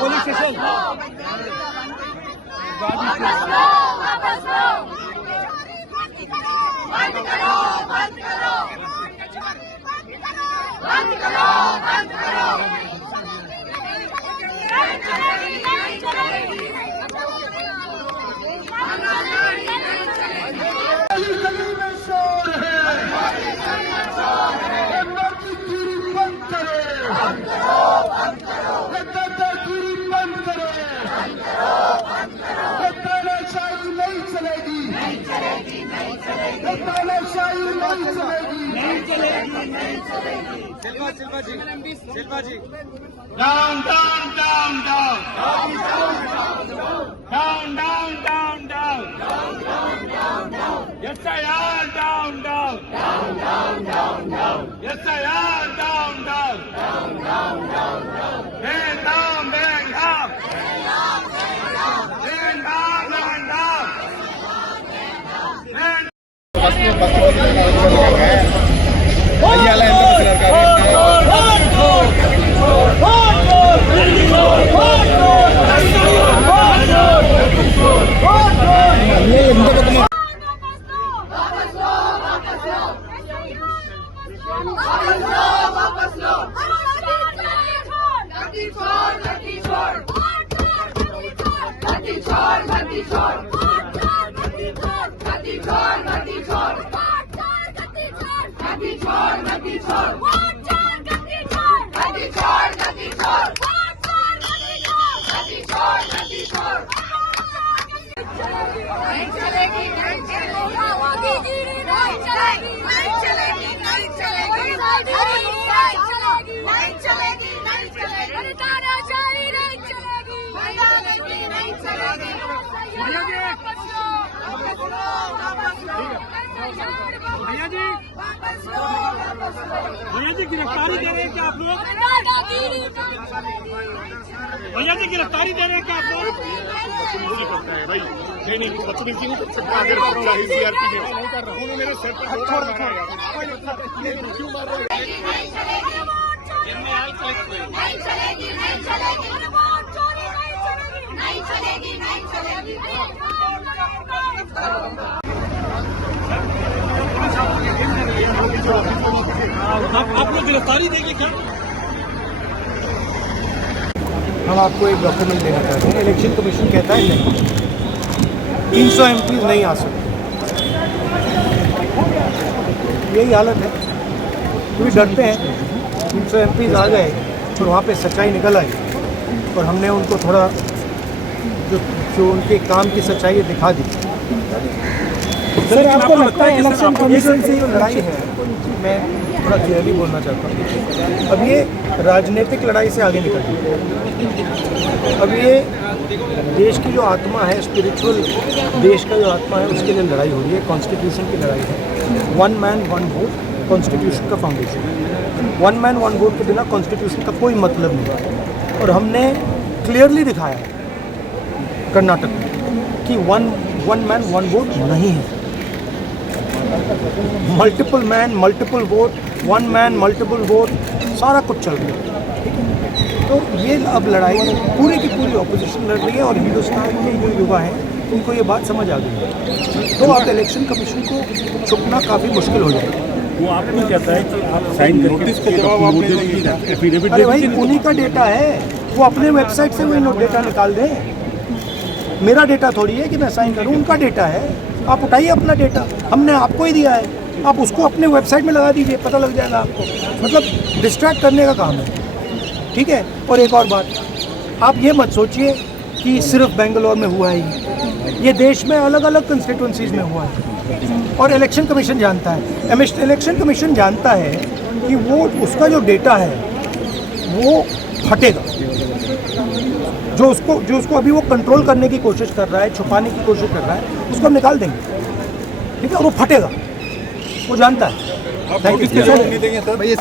Police station Shilpa ji down down down down down down down down S I R down down S I R down down ban down ban down ban down ban down भैया जी गिरफ्तारी दे रहे हैं क्या आप लोग? भैया जी गिरफ्तारी दे रहे हैं क्या आप लोग? मुझे पता है भाई, नहीं बदतमीजी नहीं कर सकता। अगर सीआरपी नहीं कर रहा हूँ, मेरे सिर पर क्यों मार रहे हैं? आप लोग गिरफ्तारी देंगे क्या? हम आपको एक डॉक्यूमेंट देना चाहते हैं। इलेक्शन कमीशन कहता है नहीं, 300 MP नहीं आ सकते। यही हालत है, क्योंकि डरते हैं 300 MP आ गए और वहाँ पे सच्चाई निकल आई और हमने उनको थोड़ा जो उनके काम की सच्चाई है दिखा दी। सर आपको लगता है इलेक्शन कमीशन से जो लड़ाई है, मैं थोड़ा क्लियरली बोलना चाहता हूँ, अब ये राजनीतिक लड़ाई से आगे निकल गई। अब ये देश की जो आत्मा है, स्पिरिचुअल देश का जो आत्मा है, उसके लिए लड़ाई हो रही है। कॉन्स्टिट्यूशन की लड़ाई है। 1 man 1 vote कॉन्स्टिट्यूशन का फाउंडेशन है। 1 man 1 vote के बिना कॉन्स्टिट्यूशन का कोई मतलब नहीं है। और हमने क्लियरली दिखाया है कर्नाटक में कि 1 man 1 vote नहीं है। Multiple man multiple vote, 1 man multiple vote, सारा कुछ चल रहा है। तो ये अब लड़ाई पूरी की पूरी ऑपोजिशन लड़ रही है और हिंदुस्तान के जो युवा हैं उनको ये बात समझ आ गई है। तो अब इलेक्शन कमीशन को छुपना काफ़ी मुश्किल हो जाएगा। वो आपको कहता है कि आप साइन नोटिस का जवाब आपने एफिडेविट। अरे भाई, उन्हीं का डेटा है, वो अपने वेबसाइट से वही डेटा निकाल दें। मेरा डेटा थोड़ी है कि मैं साइन करूँ, उनका डेटा है। आप उठाइए अपना डेटा, हमने आपको ही दिया है, आप उसको अपने वेबसाइट में लगा दीजिए, पता लग जाएगा आपको। मतलब डिस्ट्रैक्ट करने का काम है, ठीक है। और एक और बात, आप ये मत सोचिए कि सिर्फ बेंगलोर में हुआ है, ये देश में अलग अलग कंस्टिट्यूंसीज में हुआ है। और इलेक्शन कमीशन जानता है, इलेक्शन कमीशन जानता है कि वो उसका जो डेटा है वो फटेगा। जो उसको अभी वो कंट्रोल करने की कोशिश कर रहा है, छुपाने की कोशिश कर रहा है, उसको हम निकाल देंगे, ठीक है। और वो फटेगा, वो जानता है। Thank you.